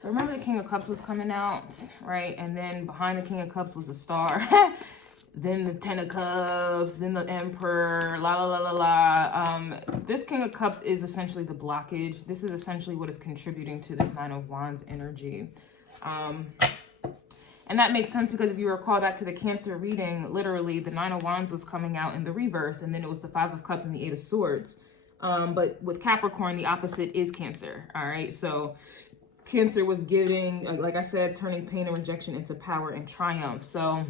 So remember the King of Cups was coming out, right? And then behind the King of Cups was a star. Then the Ten of Cups, then the Emperor, la la la la la. This King of Cups is essentially the blockage. This is essentially what is contributing to this Nine of Wands energy. And that makes sense because if you recall back to the Cancer reading, literally the Nine of Wands was coming out in the reverse, and then it was the Five of Cups and the Eight of Swords. But with Capricorn, the opposite is Cancer, all right? So Cancer was giving, like I said, turning pain and rejection into power and triumph. So,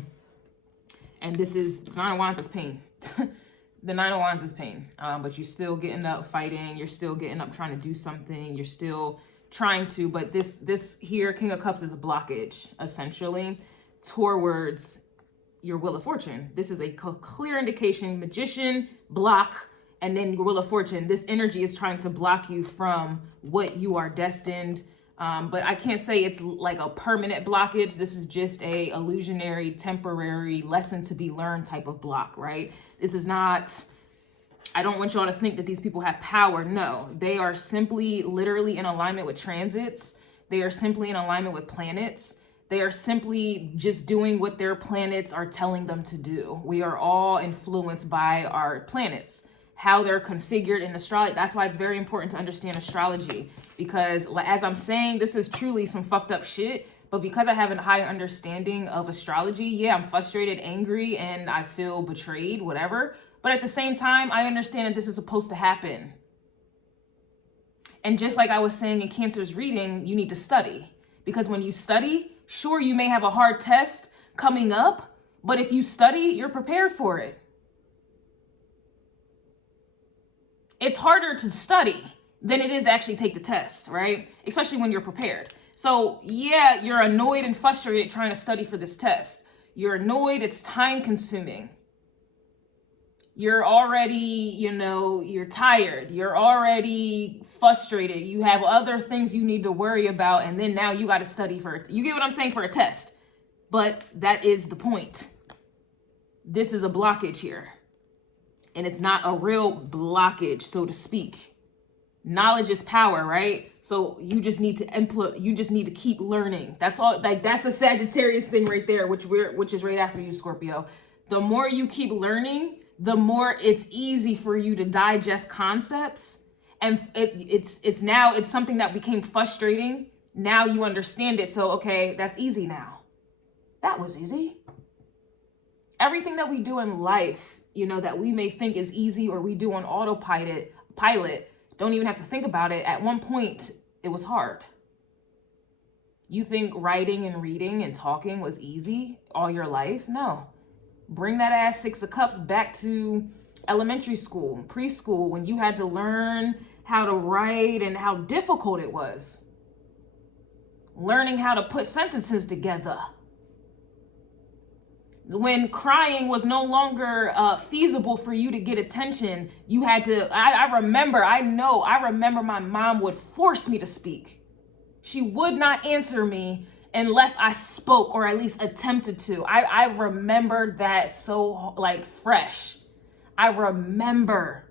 and this is, the Nine of Wands is pain. The Nine of Wands is pain, but you're still getting up fighting. You're still getting up trying to do something. You're still trying to, but this here, King of Cups, is a blockage, essentially, towards your Wheel of Fortune. This is a clear indication, Magician, block, and then your Wheel of Fortune. This energy is trying to block you from what you are destined. But I can't say it's like a permanent blockage. This is just a illusionary, temporary lesson to be learned type of block, right? This is not, I don't want y'all to think that these people have power. No, they are simply literally in alignment with transits. They are simply in alignment with planets. They are simply just doing what their planets are telling them to do. We are all influenced by our planets, how they're configured in astrology. That's why it's very important to understand astrology, because as I'm saying, this is truly some fucked up shit. But because I have a high understanding of astrology, yeah, I'm frustrated, angry, and I feel betrayed, whatever. But at the same time, I understand that this is supposed to happen. And just like I was saying in Cancer's reading, you need to study. Because when you study, sure, you may have a hard test coming up, but if you study, you're prepared for it. It's harder to study than it is to actually take the test, right? Especially when you're prepared. So yeah, you're annoyed and frustrated trying to study for this test. You're annoyed, it's time consuming. You're already, you're tired. You're already frustrated. You have other things you need to worry about. And then now you got to study for, you get what I'm saying, for a test. But that is the point. This is a blockage here. And it's not a real blockage, so to speak. Knowledge is power, right? So you just need to you just need to keep learning. That's all. Like, that's a Sagittarius thing right there, which is right after you, Scorpio. The more you keep learning, the more it's easy for you to digest concepts. And it's now, it's something that became frustrating. Now you understand it. So, okay, that's easy now. That was easy. Everything that we do in life, that we may think is easy or we do on autopilot, don't even have to think about it. At one point, it was hard. You think writing and reading and talking was easy all your life? No. Bring that ass Six of Cups back to elementary school, preschool, when you had to learn how to write and how difficult it was. Learning how to put sentences together. When crying was no longer feasible for you to get attention, you had to, I remember my mom would force me to speak. She would not answer me unless I spoke or at least attempted to. I remember that so fresh. I remember.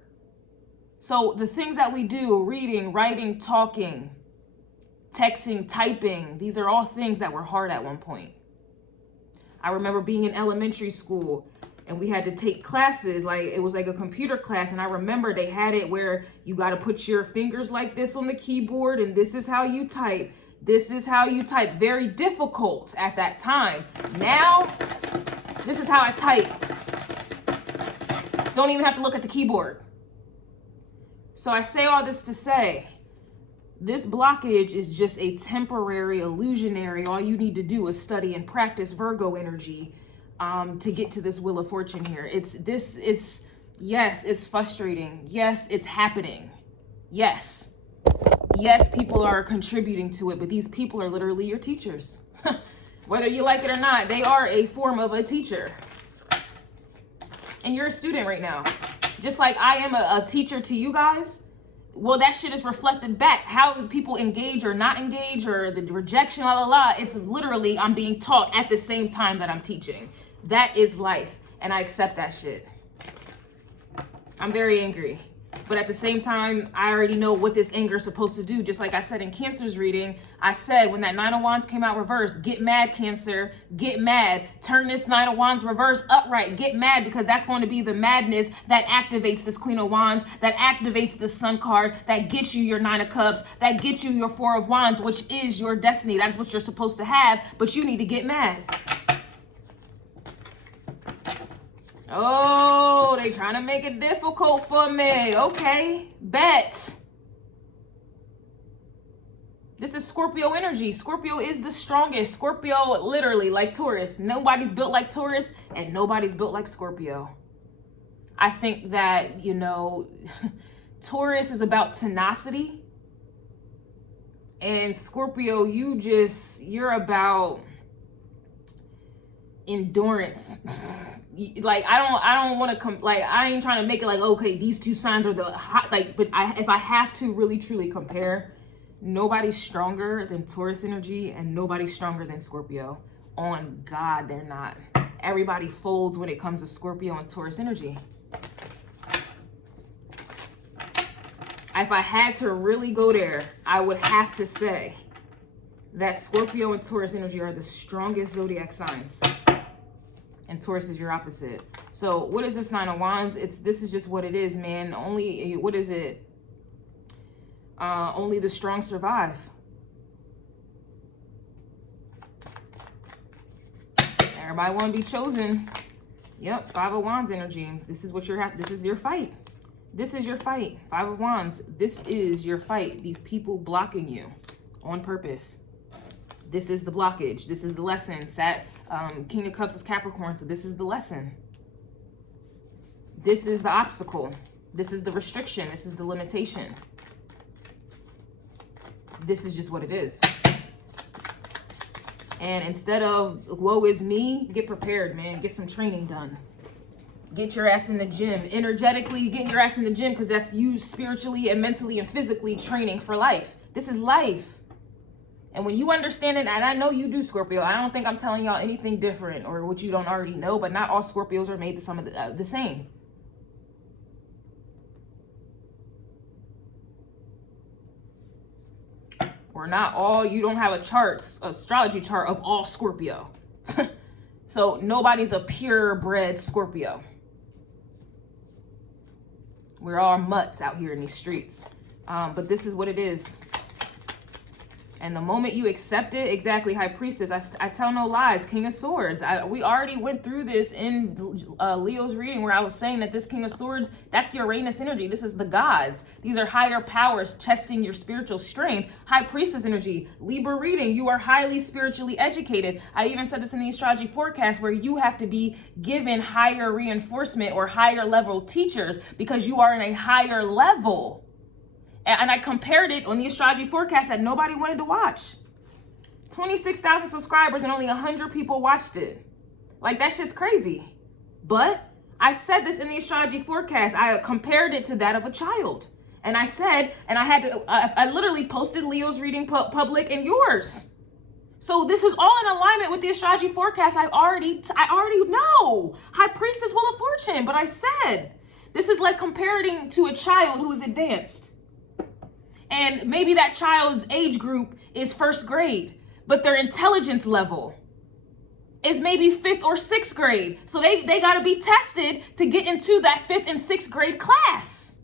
So the things that we do, reading, writing, talking, texting, typing, these are all things that were hard at one point. I remember being in elementary school and we had to take classes, it was like a computer class. And I remember they had it where you got to put your fingers like this on the keyboard and this is how you type. This is how you type. Very difficult at that time. Now, this is how I type. Don't even have to look at the keyboard. So I say all this to say, this blockage is just a temporary, illusionary. All you need to do is study and practice Virgo energy to get to this Wheel of Fortune here. Yes, it's frustrating. Yes, it's happening. Yes, people are contributing to it, but these people are literally your teachers. Whether you like it or not, they are a form of a teacher. And you're a student right now. Just like I am a teacher to you guys. Well, that shit is reflected back. How people engage or not engage or the rejection, it's literally I'm being taught at the same time that I'm teaching. That is life. And I accept that shit. I'm very angry. But at the same time, I already know what this anger is supposed to do. Just like I said in Cancer's reading, I said when that Nine of Wands came out reverse, get mad, Cancer, get mad. Turn this Nine of Wands reverse upright, get mad, because that's going to be the madness that activates this Queen of Wands, that activates the Sun card, that gets you your Nine of Cups, that gets you your Four of Wands, which is your destiny. That's what you're supposed to have, but you need to get mad. Oh, they trying to make it difficult for me. Okay, bet. This is Scorpio energy. Scorpio is the strongest. Scorpio, literally, like Taurus. Nobody's built like Taurus, and nobody's built like Scorpio. I think that, you know, Taurus is about tenacity. And Scorpio, you're about endurance. Like, I don't want to come, like, I ain't trying to make it like, okay, these two signs are the hot, like, but if I have to really truly compare, nobody's stronger than Taurus energy and nobody's stronger than Scorpio. On God, they're not. Everybody folds when it comes to Scorpio and Taurus energy. If I had to really go there, I would have to say that Scorpio and Taurus energy are the strongest zodiac signs. And Taurus is your opposite. So what is this Nine of Wands? This is just what it is, man. Only, what is it? Only the strong survive. Everybody want to be chosen. Yep, Five of Wands energy. This is what this is your fight. This is your fight. Five of Wands. This is your fight. These people blocking you on purpose. This is the blockage. This is the lesson. King of Cups is Capricorn, so this is the lesson. This is the obstacle. This is the restriction. This is the limitation. This is just what it is. And instead of woe is me, get prepared, man. Get some training done. Get your ass in the gym. Energetically, get your ass in the gym, because that's you spiritually and mentally and physically training for life. This is life. And when you understand it, and I know you do, Scorpio, I don't think I'm telling y'all anything different or what you don't already know, but not all Scorpios are made the same. Or not all, you don't have astrology chart of all Scorpio. So nobody's a purebred Scorpio. We're all mutts out here in these streets. But this is what it is. And the moment you accept it, exactly, High Priestess, I tell no lies, King of Swords. We already went through this in Leo's reading where I was saying that this King of Swords, that's Uranus energy. This is the gods. These are higher powers testing your spiritual strength. High Priestess energy, Libra reading, you are highly spiritually educated. I even said this in the astrology forecast where you have to be given higher reinforcement or higher level teachers because you are in a higher level. And I compared it on the astrology forecast that nobody wanted to watch. 26,000 subscribers and only 100 people watched it. Like, that shit's crazy. But I said this in the astrology forecast. I compared it to that of a child. And I said, and I literally posted Leo's reading public and yours. So this is all in alignment with the astrology forecast. I already know. High Priestess, Wheel of Fortune. But I said, this is like comparing to a child who is advanced. And maybe that child's age group is first grade, but their intelligence level is maybe 5th or 6th grade. So they got to be tested to get into that 5th and 6th grade class.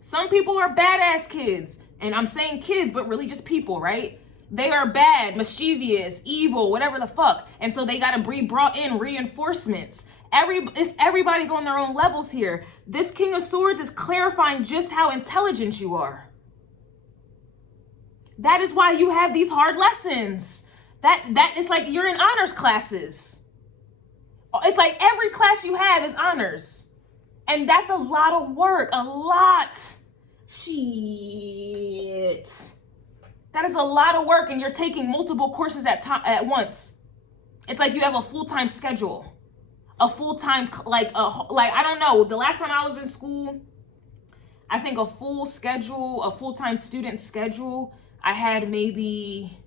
Some people are badass kids. And I'm saying kids, but really just people, right? They are bad, mischievous, evil, whatever the fuck. And so they got to be brought in reinforcements. Everybody's on their own levels here. This King of Swords is clarifying just how intelligent you are. That is why you have these hard lessons. That is like you're in honors classes. It's like every class you have is honors. And that's a lot of work, a lot. Shit. That is a lot of work and you're taking multiple courses at once. It's like you have a full-time schedule. A full-time, like I don't know, the last time I was in school, I think a full schedule, a full-time student schedule, I had maybe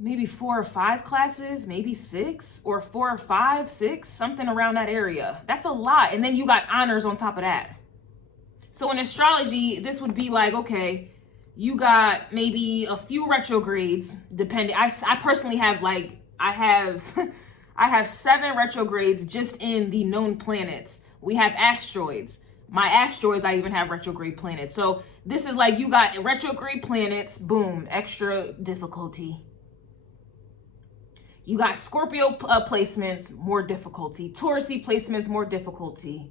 maybe 4 or 5 classes, maybe 6 or 4 or 5, 6, something around that area. That's a lot. And then you got honors on top of that. So in astrology, this would be like, okay, you got maybe a few retrogrades, depending. I personally have like, I have 7 retrogrades just in the known planets. We have asteroids. My asteroids, I even have retrograde planets. So this is like, you got retrograde planets, boom, extra difficulty. You got Scorpio placements, more difficulty. Taurusy placements, more difficulty.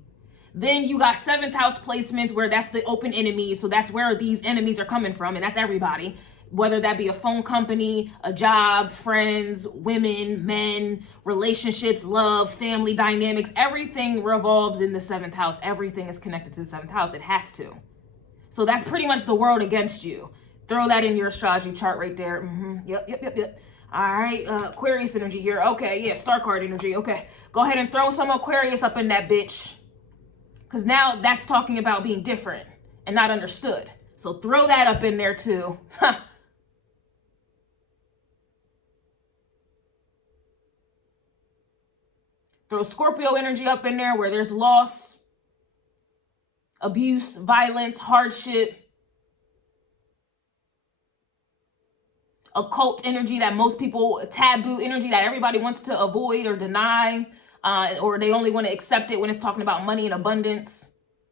Then you got 7th house placements where that's the open enemies. So that's where these enemies are coming from. And that's everybody, whether that be a phone company, a job, friends, women, men, relationships, love, family dynamics. Everything revolves in the 7th house. Everything is connected to the 7th house. It has to. So that's pretty much the world against you. Throw that in your astrology chart right there. Yep. All right, Aquarius energy here. Okay, yeah, star card energy. Okay, go ahead and throw some Aquarius up in that bitch. Because now that's talking about being different and not understood. So throw that up in there too. Throw Scorpio energy up in there where there's loss, abuse, violence, hardship. Occult energy that most people, taboo energy that everybody wants to avoid or deny. Or they only want to accept it when it's talking about money and abundance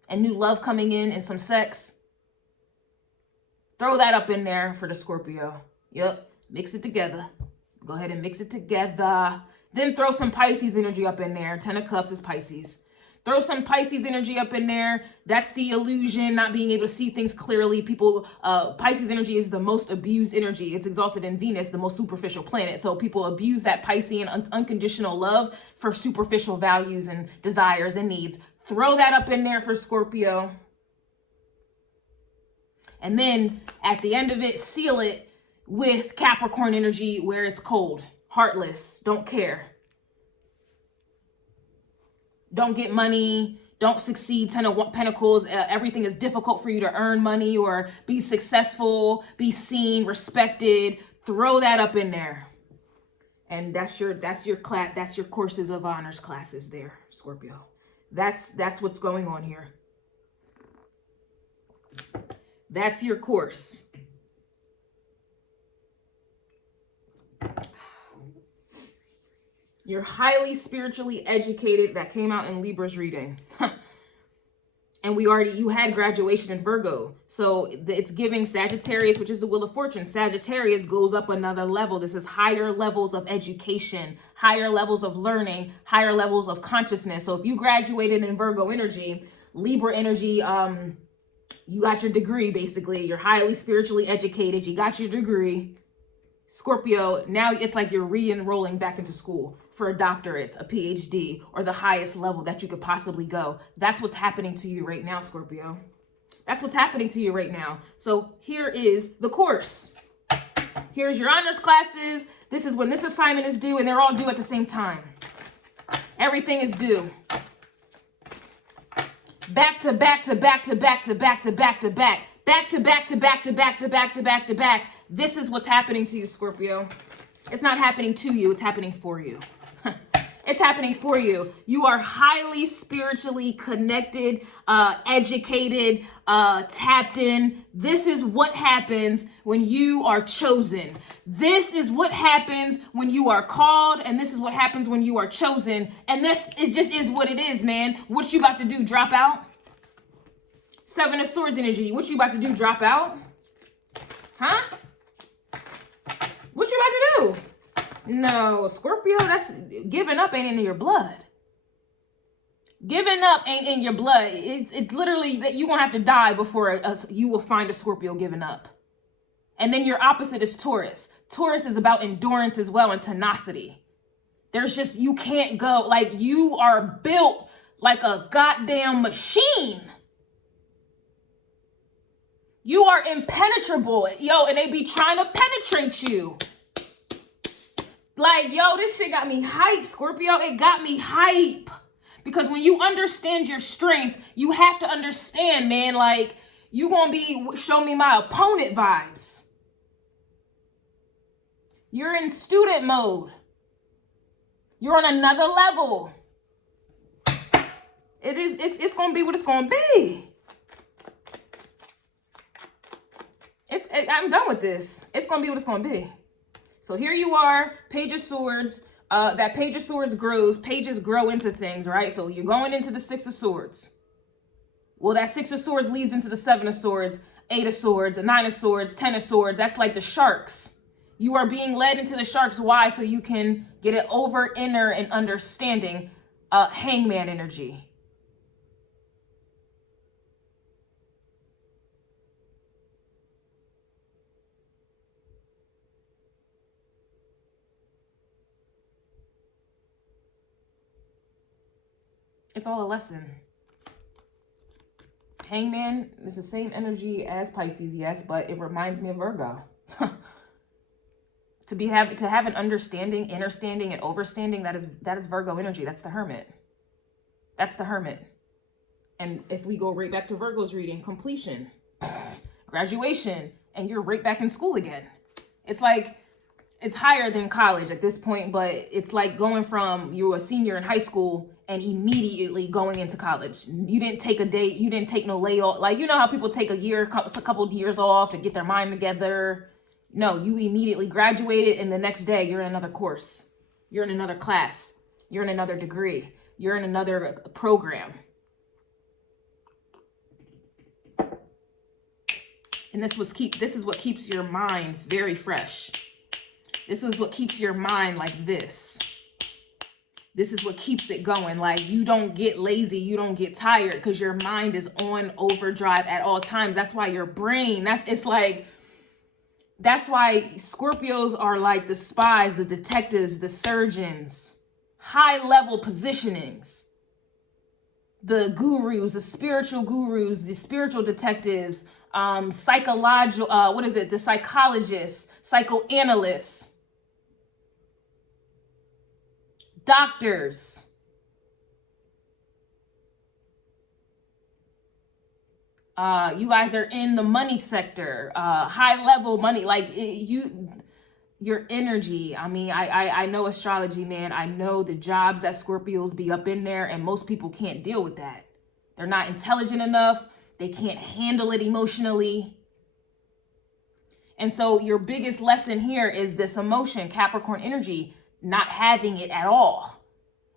and new love coming in and some sex. Throw that up in there for the Scorpio. Yep, mix it together. Go ahead and mix it together. Then throw some Pisces energy up in there. 10 of Cups is Pisces. Throw some Pisces energy up in there. That's the illusion, not being able to see things clearly. People, Pisces energy is the most abused energy. It's exalted in Venus, the most superficial planet. So people abuse that Piscean unconditional love for superficial values and desires and needs. Throw that up in there for Scorpio. And then at the end of it, seal it with Capricorn energy where it's cold, heartless, don't care. Don't get money, don't succeed, 10 of Pentacles. Everything is difficult for you to earn money or be successful, be seen, respected. Throw that up in there. And that's your class, that's your courses of honors classes there, Scorpio. That's what's going on here. That's your course. You're highly spiritually educated. That came out in Libra's reading. And you had graduation in Virgo. So it's giving Sagittarius, which is the wheel of fortune. Sagittarius goes up another level. This is higher levels of education, higher levels of learning, higher levels of consciousness. So if you graduated in Virgo energy, Libra energy, you got your degree, basically. You're highly spiritually educated. You got your degree. Scorpio, now it's like you're re-enrolling back into school for a doctorate, a PhD, or the highest level that you could possibly go. That's what's happening to you right now, Scorpio. That's what's happening to you right now. So here is the course. Here's your honors classes. This is when this assignment is due, and they're all due at the same time. Everything is due. Back to back to back to back to back to back to back. Back to back to back to back to back to back to back. This is what's happening to you, Scorpio. It's not happening to you. It's happening for you. It's happening for you. You are highly spiritually connected, educated, tapped in. This is what happens when you are chosen. This is what happens when you are called, and this is what happens when you are chosen. And it just is what it is, man. What you about to do? Drop out? 7 of Swords energy. What you about to do? Drop out? Huh? What you about to do? No, Scorpio, that's giving up ain't in your blood. Giving up ain't in your blood. It's literally that you're going to have to die before you will find a Scorpio giving up. And then your opposite is Taurus. Taurus is about endurance as well and tenacity. There's just, you can't go, like you are built like a goddamn machine. You are impenetrable, yo, and they be trying to penetrate you. Like, yo, this shit got me hype, Scorpio. It got me hype. Because when you understand your strength, you have to understand, man, like, you gonna be show me my opponent vibes. You're in student mode. You're on another level. It's going to be what it's going to be. I'm done with this. It's going to be what it's going to be. So here you are, Page of Swords. That Page of Swords grows. Pages grow into things, right? So you're going into the Six of Swords. Well, that Six of Swords leads into the Seven of Swords, Eight of Swords, the Nine of Swords, 10 of Swords. That's like the sharks. You are being led into the sharks. Why? So you can get it over, inner, and understanding. Hangman energy. It's all a lesson. Hangman is the same energy as Pisces, yes, but it reminds me of Virgo. To have an understanding, understanding, and overstanding, that is Virgo energy. That's the Hermit. That's the Hermit. And if we go right back to Virgo's reading, completion, graduation, and you're right back in school again. It's like, it's higher than college at this point, but it's like going from you were a senior in high school and immediately going into college. You didn't take a day, you didn't take no layoff. Like, you know how people take a couple of years off to get their mind together. No, you immediately graduated and the next day you're in another course. You're in another class. You're in another degree. You're in another program. And this is what keeps your mind very fresh. This is what keeps your mind like this. This is what keeps it going. Like, you don't get lazy. You don't get tired because your mind is on overdrive at all times. That's why your brain, that's why Scorpios are like the spies, the detectives, the surgeons, high level positionings, the gurus, the spiritual gurus, the spiritual detectives, psychological, the psychologists, psychoanalysts, doctors. You guys are in the money sector, high level money, like your energy. I mean, I know astrology, man. I know the jobs that Scorpios be up in there, and most people can't deal with that. They're not intelligent enough. They can't handle it emotionally. And so your biggest lesson here is this emotion, Capricorn energy, not having it at all.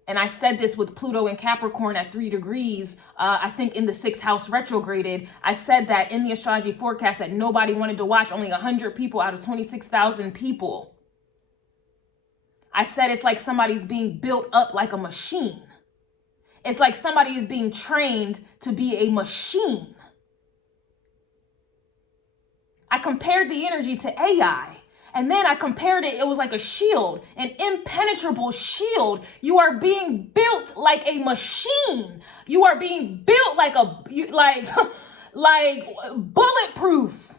And I said this with Pluto and Capricorn at 3 degrees, I think in the 6th house retrograded. I said that in the astrology forecast that nobody wanted to watch, only 100 people out of 26,000 people. I said it's like somebody's being built up like a machine. It's like somebody is being trained to be a machine. I compared the energy to AI. And then I compared it was like a shield, an impenetrable shield. You are being built like a machine. You are being built like like bulletproof.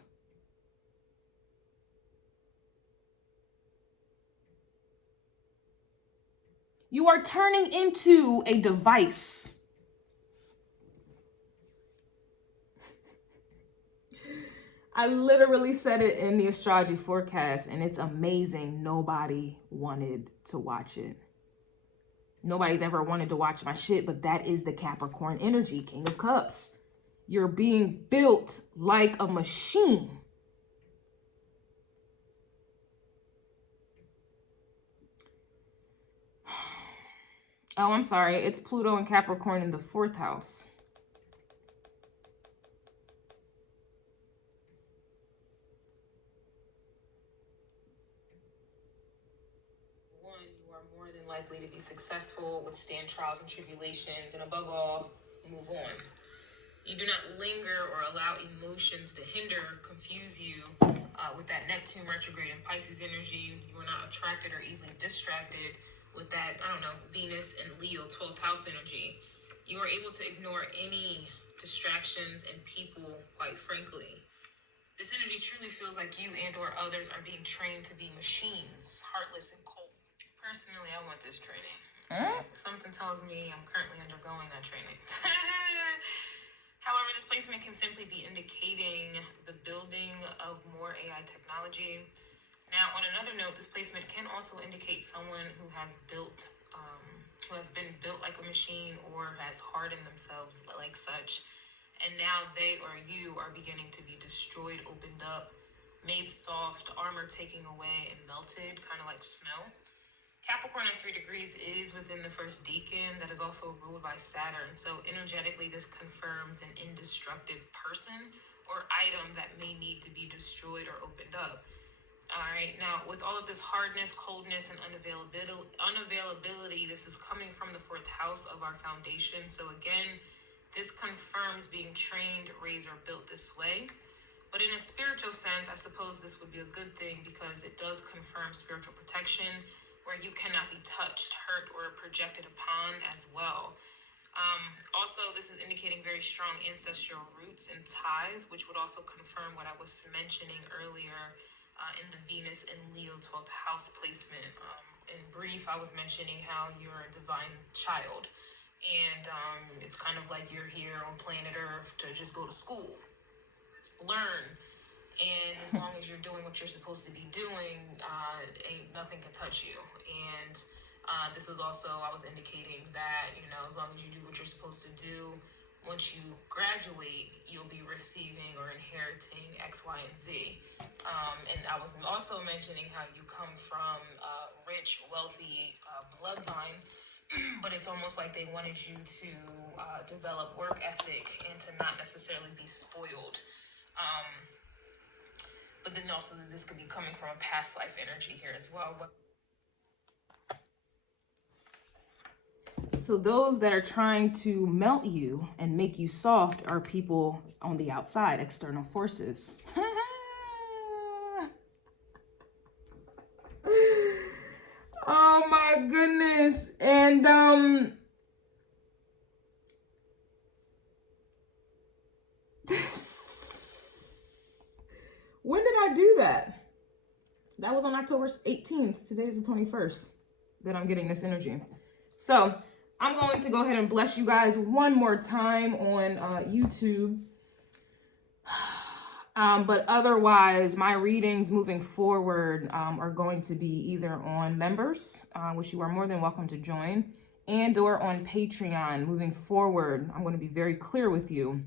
You are turning into a device. I literally said it in the astrology forecast, and it's amazing. Nobody wanted to watch it. Nobody's ever wanted to watch my shit, but that is the Capricorn energy, King of Cups. You're being built like a machine. Oh, I'm sorry. It's Pluto and Capricorn in the 4th house. Likely to be successful, withstand trials and tribulations, and above all, move on. You do not linger or allow emotions to hinder, confuse you with that Neptune retrograde and Pisces energy. You are not attracted or easily distracted with that, Venus and Leo 12th house energy. You are able to ignore any distractions and people, quite frankly. This energy truly feels like you and or others are being trained to be machines, heartless and cold. Personally, I want this training. Something tells me I'm currently undergoing that training. However, this placement can simply be indicating the building of more AI technology. Now, on another note, this placement can also indicate someone who has been built like a machine or has hardened themselves like such, and now they or you are beginning to be destroyed, opened up, made soft, armor taken away, and melted, kind of like snow. Capricorn at 3 degrees is within the first decan that is also ruled by Saturn. So energetically, this confirms an indestructible person or item that may need to be destroyed or opened up. All right, now with all of this hardness, coldness, and unavailability, this is coming from the 4th house of our foundation. So again, this confirms being trained, raised, or built this way. But in a spiritual sense, I suppose this would be a good thing because it does confirm spiritual protection where you cannot be touched, hurt, or projected upon as well. Also, this is indicating very strong ancestral roots and ties, which would also confirm what I was mentioning earlier in the Venus and Leo 12th house placement. In brief, I was mentioning how you're a divine child, and it's kind of like you're here on planet Earth to just go to school, learn, and as long as you're doing what you're supposed to be doing, ain't nothing can touch you. And this was also, I was indicating that, you know, as long as you do what you're supposed to do, once you graduate, you'll be receiving or inheriting X, Y, and Z. And I was also mentioning how you come from a rich, wealthy bloodline, but it's almost like they wanted you to develop work ethic and to not necessarily be spoiled. But then also this could be coming from a past life energy here as well. So those that are trying to melt you and make you soft are people on the outside, external forces. Oh my goodness. And when did I do that? That was on October 18th. Today is the 21st that I'm getting this energy. So I'm going to go ahead and bless you guys one more time on YouTube. But otherwise, my readings moving forward are going to be either on members, which you are more than welcome to join, and or on Patreon. Moving forward, I'm going to be very clear with you.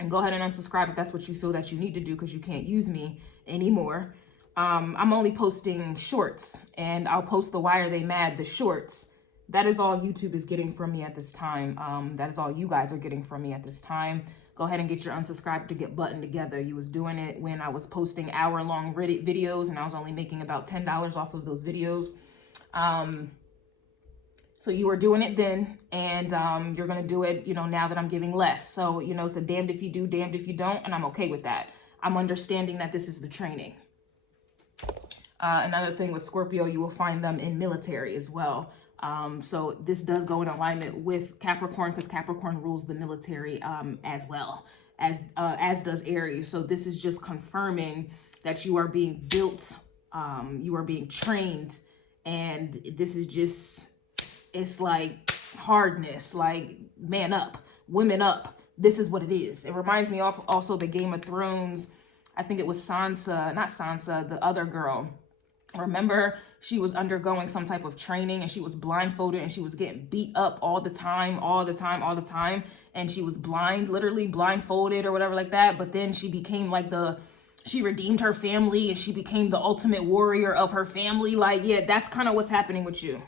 And go ahead and unsubscribe if that's what you feel that you need to do, because you can't use me anymore. I'm only posting shorts, and I'll post the Why Are They Mad, the shorts. That is all YouTube is getting from me at this time. That is all you guys are getting from me at this time. Go ahead and get your unsubscribe to get button together. You was doing it when I was posting hour-long videos, and I was only making about $10 off of those videos. So you were doing it then, and you're going to do it, you know, now that I'm giving less. So, you know, it's a damned if you do, damned if you don't, and I'm okay with that. I'm understanding that this is the training. Another thing with Scorpio, you will find them in military as well. So this does go in alignment with Capricorn, because Capricorn rules the military as well, as does Aries. So this is just confirming that you are being built, you are being trained, and this is just, it's like hardness, like man up, women up. This is what it is. It reminds me of also the Game of Thrones. I think it was Sansa, not Sansa, the other girl. Remember, she was undergoing some type of training, and she was blindfolded, and she was getting beat up all the time. And she was literally blindfolded or whatever like that. But then she became like she redeemed her family, and she became the ultimate warrior of her family. Like, yeah, that's kind of what's happening with you.